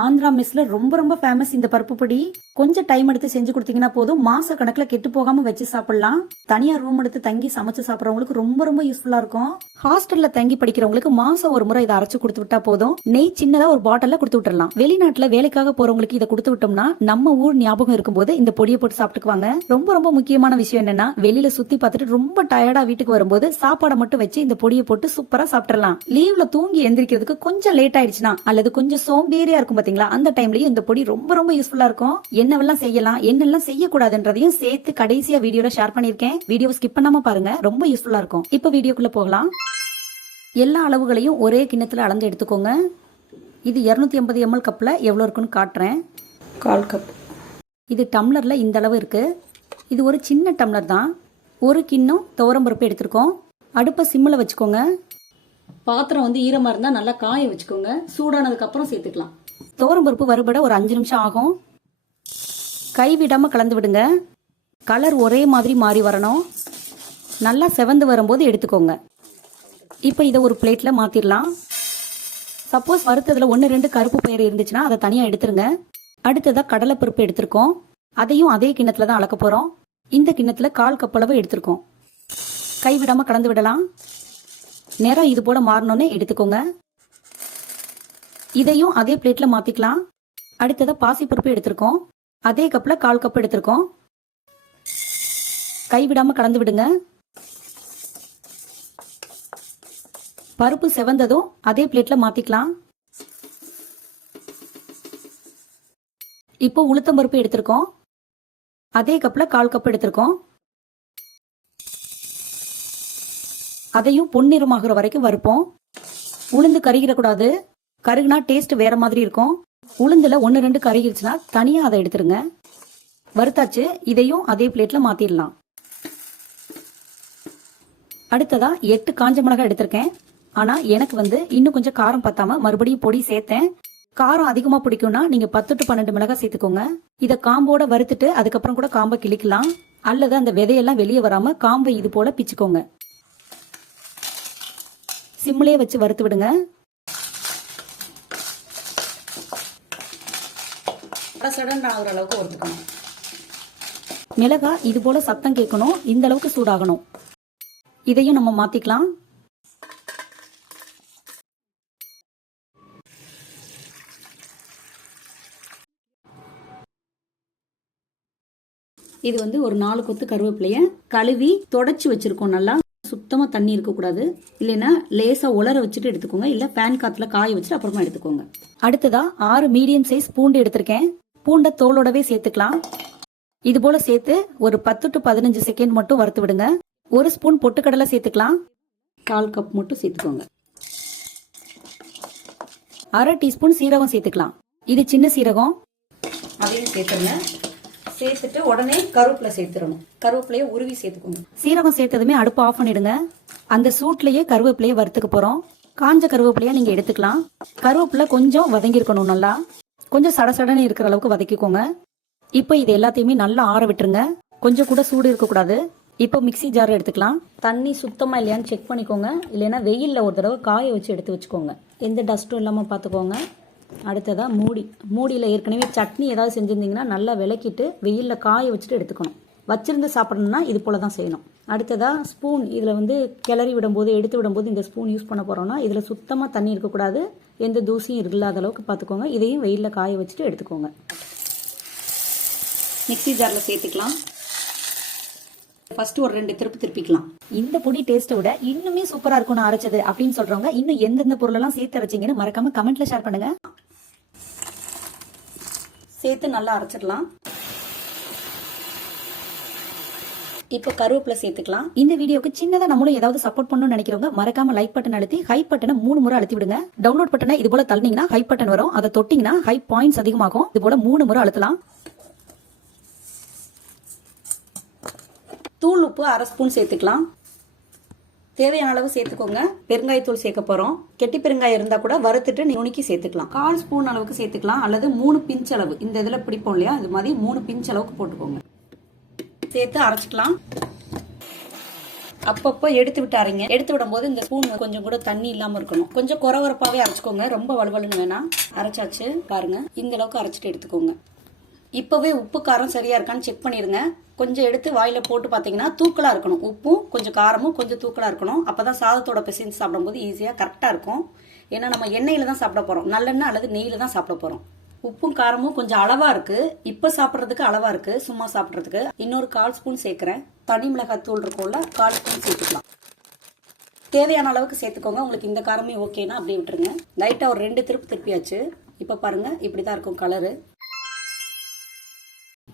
ஆந்திரா மெஸ்ல ரொம்ப ரொம்ப ஃபேமஸ் இந்த பருப்பு பொடி. கொஞ்சம் டைம் எடுத்து செஞ்சு கொடுத்தீங்கன்னா போதும். மாச கணக்குல கெட்டு போகாம வச்சு சாப்பிடலாம். தனியா ரூம் எடுத்து தங்கி சமைச்சு சாப்பிடறவங்களுக்கு ரொம்ப ரொம்ப யூஸ்ஃபுல்லா இருக்கும். ஹாஸ்டல்ல தங்கி படிக்கிறவங்களுக்கு மாசம் ஒரு முறை இதை அரைச்சு கொடுத்து விட்டா போதும். நெய் சின்னதா ஒரு பாட்டில கொடுத்து விட்டுறலாம். வெளிநாட்டுல வேலைக்காக போறவங்களுக்கு இதை கொடுத்து விட்டோம்னா நம்ம ஊர் ஞாபகம் இருக்கும்போது இந்த பொடியை போட்டு சாப்பிட்டுக்குவாங்க ரொம்ப ரொம்ப முக்கியமான விஷயம் என்னன்னா வெளியில சுத்தி பார்த்துட்டு ரொம்ப டயர்டா வீட்டுக்கு வரும்போது சாப்பாடை மட்டும் வச்சு இந்த பொடியை போட்டு சூப்பரா சாப்பிடலாம் லீவ்ல தூங்கி எந்திரிக்கிறதுக்கு கொஞ்சம் லேட் ஆயிடுச்சுன்னா அல்லது கொஞ்சம் சோம்பேறியா இருக்கும் பாத்தீங்களா? அந்த டைம்லயும் இந்த பொடி ரொம்ப ரொம்ப யூஸ்ஃபுல்லா இருக்கும். என்னவெல்லாம் செய்யலாம் என்னெல்லாம் செய்யக்கூடாதுன்றதையும் சேர்த்து கடைசியா வீடியோல ஷேர் பண்ணிருக்கேன் வீடியோ ஸ்கிப் பண்ணாம பாருங்க ரொம்ப யூஸ்ஃபுல்லா இருக்கும். இப்போ வீடியோக்குள்ள போகலாம். எல்லா அளவுகளையும் ஒரே கிண்ணத்துல அளந்து எடுத்துக்கோங்க. இது 250 ஐம்பது எம்எல் கப்பில் எவ்வளோ இருக்குன்னு காட்டுறேன். கால் கப் இது டம்ளரில் இந்த அளவு இருக்குது இது ஒரு சின்ன டம்ளர் தான். ஒரு கிண்ணம் துவரம்பருப்பு எடுத்திருக்கோம். அடுப்பை சிம்மில் வச்சுக்கோங்க. பாத்திரம் வந்து ஈரமாக இருந்தால் நல்லா காய வச்சுக்கோங்க. சூடானதுக்கப்புறம் சேர்த்துக்கலாம். துவரம்பருப்பு வறுபட ஒரு அஞ்சு நிமிஷம் ஆகும். கை விடாமல் கலந்து விடுங்க. கலர் ஒரே மாதிரி மாறி வரணும். நல்லா செவந்து வரும்போது எடுத்துக்கோங்க. இப்போ இதை ஒரு பிளேட்டில் மாற்றிடலாம் சப்போஸ் வறுத்ததில் ஒன்று ரெண்டு கருப்பு பயிர் இருந்துச்சுன்னா அதை தனியாக எடுத்துருங்க. அடுத்ததாக கடலைப்பருப்பு எடுத்திருக்கோம். அதையும் அதே கிண்ணத்தில் தான் அளக்க போகிறோம் இந்த கிண்ணத்தில் கால் கப்பளவு எடுத்திருக்கோம். கை விடாமல் கலந்து விடலாம். நேரம் இது போல மாறணுன்னே எடுத்துக்கோங்க. இதையும் அதே பிளேட்ல மாத்திக்கலாம். அடுத்ததாக பாசிப்பருப்பு எடுத்திருக்கோம். அதே கப்ல கால் கப் எடுத்திருக்கோம். கைவிடாமல் கலந்து விடுங்க. பருப்பு செவந்ததும் அதே பிளேட்ல மாத்திக்கலாம். இப்போ உளுத்தம் பருப்பு எடுத்திருக்கோம். அதே கப்ல கால் கப் எடுத்திருக்கோம். அதையும் பொன்னிறமாகிற வரைக்கும் வறுப்போம். உளுந்து கருகிடக்கூடாது. கருகுனா டேஸ்ட் வேற மாதிரி இருக்கும். உளுந்துல ஒன்று ரெண்டு கருகிருச்சுன்னா தனியா அதை எடுத்துருங்க. வறுத்தாச்சு இதையும் அதே பிளேட்ல மாத்திடலாம் அடுத்ததா எட்டு காஞ்ச மிளகாய் எடுத்திருக்கேன். ஆனா எனக்கு வந்து இன்னும் கொஞ்சம் காரம் பத்தாம மறுபடியும் பொடி சேர்த்தேன். காரம் அதிகமா பிடிக்கும்னா நீங்க பத்து டு பன்னெண்டு மிளகாய் சேர்த்துக்கோங்க. இத காம்போட வறுத்துட்டு அதுக்கப்புறம் கூட காம்பை கிளிக்கலாம் அல்லது அந்த விதையெல்லாம் வெளியே வராம காம்பை இது போல பிச்சுக்கோங்க. சிம்மிலே வச்சு வறுத்து விடுங்க. சடன் ஆகுற அளவுக்கு வறுத்துக்கணும் மிளகாய் இது போல சத்தம் கேட்கணும். இந்த அளவுக்கு சூடாகணும். இதையும் நம்ம மாத்திக்கலாம். இது வந்து ஒரு நாலு கொத்து கருவேப்பிலைய கழுவி தொடச்சி வச்சிருக்கோம். நல்லா சுத்தமா தண்ணி இருக்கக்கூடாது. இல்லைன்னா லேசா உலர வச்சுட்டு எடுத்துக்கோங்க. இல்ல பேன் காத்துல காய வச்சுட்டு அப்புறமா எடுத்துக்கோங்க. அடுத்ததா ஆறு மீடியம் சைஸ் பூண்டு எடுத்திருக்கேன். பூண்டை தோலோடவே சேர்த்துக்கலாம். இது போல சேர்த்து ஒரு பத்து டு பதினஞ்சு செகண்ட் மட்டும் வறுத்து விடுங்க. ஒரு ஸ்பூன் பொட்டுக்கடலை சேர்த்துக்கலாம். கால் கப் மட்டும் சேர்த்துக்கோங்க. அரை டீஸ்பூன் சீரகம் சேர்த்துக்கலாம். இது சின்ன சீரகம். அதையும் சேர்த்துருங்க. சேர்த்துட்டு உடனே கருவேப்பிலை சேர்த்துடணும். கருவேப்பிலையை உருவி சேர்த்துக்கோங்க. சீரகம் சேர்த்ததுமே அடுப்பு ஆஃப் பண்ணிடுங்க. அந்த சூட்லயே கருவேப்பிலையை வறுத்துக்க போறோம். காஞ்ச கருவேப்பிலையா நீங்க எடுத்துக்கலாம். கருவேப்பிலை கொஞ்சம் வதங்கியிருக்கணும் நல்லா. கொஞ்சம் சடசடன்னு இருக்கிற அளவுக்கு வதக்கிக்கோங்க. இப்போ இது எல்லாத்தையுமே நல்லா ஆற விட்டுருங்க. கொஞ்சம் கூட சூடு இருக்கக்கூடாது இப்போ மிக்ஸி ஜார் எடுத்துக்கலாம். தண்ணி சுத்தமாக இல்லையான்னு செக் பண்ணிக்கோங்க. இல்லைன்னா வெயிலில் ஒரு தடவை காய வச்சு எடுத்து வச்சுக்கோங்க. எந்த டஸ்ட்டும் இல்லாமல் பார்த்துக்கோங்க அடுத்ததாக மூடி. மூடியில் ஏற்கனவே சட்னி ஏதாவது செஞ்சுருந்தீங்கன்னா நல்லா விளக்கிட்டு வெயிலில் காய வச்சுட்டு எடுத்துக்கணும். வச்சிருந்து சாப்பிடணும்னா இது போல தான் செய்யணும். அடுத்ததா ஸ்பூன் இதில் வந்து கிளறி விடும்போது எடுத்து விடும்போது இந்த ஸ்பூன் யூஸ் பண்ண போகிறோம்னா இதில் சுத்தமாக தண்ணி இருக்கக்கூடாது. எந்த தூசியும் இல்லாத அளவுக்கு பார்த்துக்கோங்க இதையும் வெயிலில் காய வச்சுட்டு எடுத்துக்கோங்க. மிக்ஸி ஜாரில் சேர்த்துக்கலாம். ஃபர்ஸ்ட் ஒரு ரெண்டு திருப்பி திருப்பிக்கலாம். இந்த பொடி டேஸ்ட்டை விட இன்னுமே சூப்பரா இருக்கும் நான் அரைச்சது அப்படின்னு சொல்றவங்க இன்னும் எந்தெந்த பொருளெல்லாம் சேர்த்து அரைச்சிங்கன்னு மறக்காம கமெண்ட்ல ஷேர் பண்ணுங்க. சேர்த்து நல்லா அரைச்சிடலாம். இப்போ கருவேப்பிலை சேர்த்துக்கலாம். இந்த வீடியோக்கு சின்னதா நம்மளும் ஏதாவது சப்போர்ட் பண்ணணும்னு நினைக்கிறவங்க மறக்காம லைக் பட்டன் அழுத்தி ஹை பட்டனை மூணு முறை அழுத்தி விடுங்க. டவுன்லோட் பட்டனை இது போல தள்ளினீங்கன்னா ஹை பட்டன் வரும். அதை தொட்டிங்கன்னா ஹை பாயிண்ட்ஸ் அதிகமாகும். இது போல மூணு முறை அழுத்தலாம். தூள் உப்பு அரை ஸ்பூன் சேர்த்துக்கலாம். தேவையான அளவு சேர்த்துக்கோங்க. பெருங்காயத்தூள் சேர்க்க போறோம். கெட்டி பெருங்காயம் இருந்தா கூட வறுத்துட்டு நுணுக்கி சேர்த்துக்கலாம். கால் ஸ்பூன் அளவுக்கு சேர்த்துக்கலாம். அல்லது மூணு பிஞ்ச் அளவு. இந்த இதுல பிடிப்போம் இல்லையா? அது மாதிரி மூணு பிஞ்ச் அளவுக்கு போட்டுக்கோங்க. சேர்த்து அரைச்சிக்கலாம். அப்பப்போ எடுத்து விட்டாருங்க எடுத்து எடுத்து விடும்போது இந்த ஸ்பூன் கொஞ்சம் கூட தண்ணி இல்லாம இருக்கணும். கொஞ்சம் குறவரப்பாவே அரைச்சிக்கோங்க. ரொம்ப வலுவலுன்னு வேணாம் அரைச்சாச்சு பாருங்க. இந்த அளவுக்கு அரைச்சிட்டு எடுத்துக்கோங்க. இப்போவே உப்பு காரம் சரியா இருக்கான்னு செக் பண்ணிருங்க. கொஞ்சம் எடுத்து வாயில போட்டு பார்த்தீங்கன்னா தூக்கலா இருக்கணும். உப்பும் கொஞ்சம் காரமும் கொஞ்சம் தூக்கலா இருக்கணும். அப்பதான் சாதத்தோட பிசைஞ்சு சாப்பிடும்போது ஈஸியா கரெக்டா இருக்கும். ஏன்னா நம்ம எண்ணெயில தான் சாப்பிட போறோம். நல்லெண்ணெய் அல்லது நெய்யில தான் சாப்பிட போறோம். உப்பும் காரமும் கொஞ்சம் அளவா இருக்கு. இப்ப சாப்பிட்றதுக்கு அளவா இருக்கு. சும்மா சாப்பிட்றதுக்கு. இன்னொரு கால் ஸ்பூன் சேர்க்கிறேன். தனி மிளகாய் தூள் இருக்கும்ல கால் ஸ்பூன் சேர்த்துக்கலாம். தேவையான அளவுக்கு சேர்த்துக்கோங்க. உங்களுக்கு இந்த காரமே ஓகேனா அப்படியே விட்டுருங்க. லைட்டா ஒரு ரெண்டு திருப்பு திருப்பியாச்சு. இப்ப பாருங்க இப்படிதான் இருக்கும் கலரு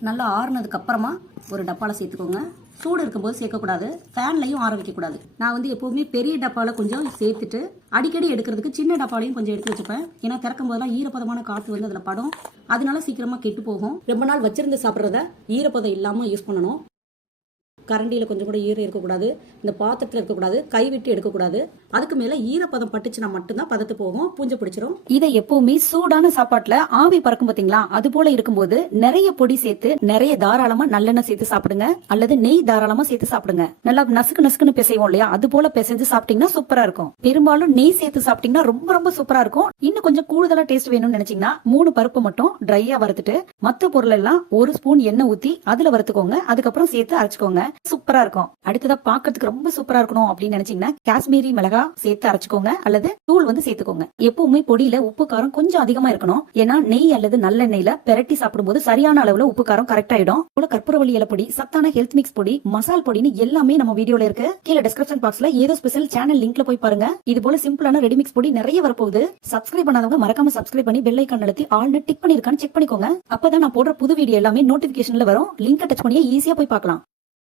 நல்லா ஆறுனதுக்கு அப்புறமா ஒரு டப்பால சேர்த்துக்கோங்க. சூடு இருக்கும்போது சேர்க்கக்கூடாது. ஃபேன்லையும் ஆற வைக்கக்கூடாது. நான் வந்து எப்போவுமே பெரிய டப்பாவில் கொஞ்சம் சேர்த்துட்டு அடிக்கடி எடுக்கிறதுக்கு சின்ன டப்பாலையும் கொஞ்சம் எடுத்து வச்சுப்பேன். ஏன்னா திறக்கும் போதெல்லாம் ஈரப்பதமான காற்று வந்து அதில் படம். அதனால சீக்கிரமாக கெட்டு போகும். ரொம்ப நாள் வச்சிருந்து சாப்பிட்றத ஈரப்பதம் இல்லாமல் யூஸ் பண்ணணும். கரண்டியில் கொஞ்சம் கூட ஈரம் இருக்கக்கூடாது இந்த பாத்திரத்தில் இருக்கக்கூடாது கை விட்டு எடுக்கக்கூடாது. அதுக்கு மேலே ஈரப்பதம் பட்டுச்சுன்னா மட்டும்தான் பதத்து போகும் பூஞ்சை பிடிச்சிரும். இதை எப்பவுமே சூடான சாப்பாட்டில் ஆவி பறக்கும் பார்த்தீங்களா அது போல இருக்கும்போது நிறைய பொடி சேர்த்து நிறைய தாராளமா நல்லெண்ணெய் சேர்த்து சாப்பிடுங்க. அல்லது நெய் தாராளமா சேர்த்து சாப்பிடுங்க. நல்லா நசுக்கு நசுக்குன்னு பிசைவோம் இல்லையா? அது போல பிசைஞ்சு சாப்பிட்டீங்கன்னா சூப்பரா இருக்கும். பெரும்பாலும் நெய் சேர்த்து சாப்பிட்டீங்கன்னா ரொம்ப ரொம்ப சூப்பரா இருக்கும். இன்னும் கொஞ்சம் கூடுதலா டேஸ்ட் வேணும்னு நினைச்சீங்கன்னா மூணு பருப்பு மட்டும் ட்ரையா வறுத்துட்டு மத்த பொருள் எல்லாம் ஒரு ஸ்பூன் எண்ணெய் ஊத்தி அதுல வறுத்துக்கோங்க. அதுக்கப்புறம் சேர்த்து அரைச்சுக்கோங்க. சூப்பரா இருக்கும். அடுத்ததா பாக்கிறதுக்கு ரொம்ப சூப்பரா இருக்கணும் அப்படின்னு நினைச்சீங்கன்னா காஷ்மீரி மிளகா சேர்த்து அரைச்சுக்கோங்க அல்லது தூள் வந்து சேர்த்துக்கோங்க. எப்பவுமே பொடியில உப்பு காரம் கொஞ்சம் அதிகமா இருக்கணும். ஏன்னா நெய் அல்லது நல்லெண்ணெயில பெரட்டி சாப்பிடும்போது சரியான அளவுல உப்பு காரம் கரெக்ட் ஆயிடும். கூட கற்பூரவள்ளி இலை பொடி சத்தான ஹெல்த் மிக்ஸ் பொடி மசால் பொடின்னு எல்லாமே நம்ம வீடியோல இருக்கு. கீழே டிஸ்கிரிப்ஷன் பாக்ஸ்ல ஏதோ ஸ்பெஷல் சேனல் லிங்க்ல போய் பாருங்க. இது போல சிம்பிளான ரெடி மிக்ஸ் பொடி நிறைய வரப்போகுது. சப்ஸ்கிரைப் பண்ணாதவங்க மறக்காம சப்ஸ்கிரைப் பண்ணி பெல் ஐக்கான் அழுத்தி ஆல்னு டிக் பண்ணிருக்கான்னு செக் பண்ணிக்கோங்க. அப்பதான் நான் போடுற புது வீடியோ எல்லாமே நோட்டிபிகேஷன்ல வரும். லிங்க் டச் பண்ணியே ஈஸியா போய் பார்க்கலாம்.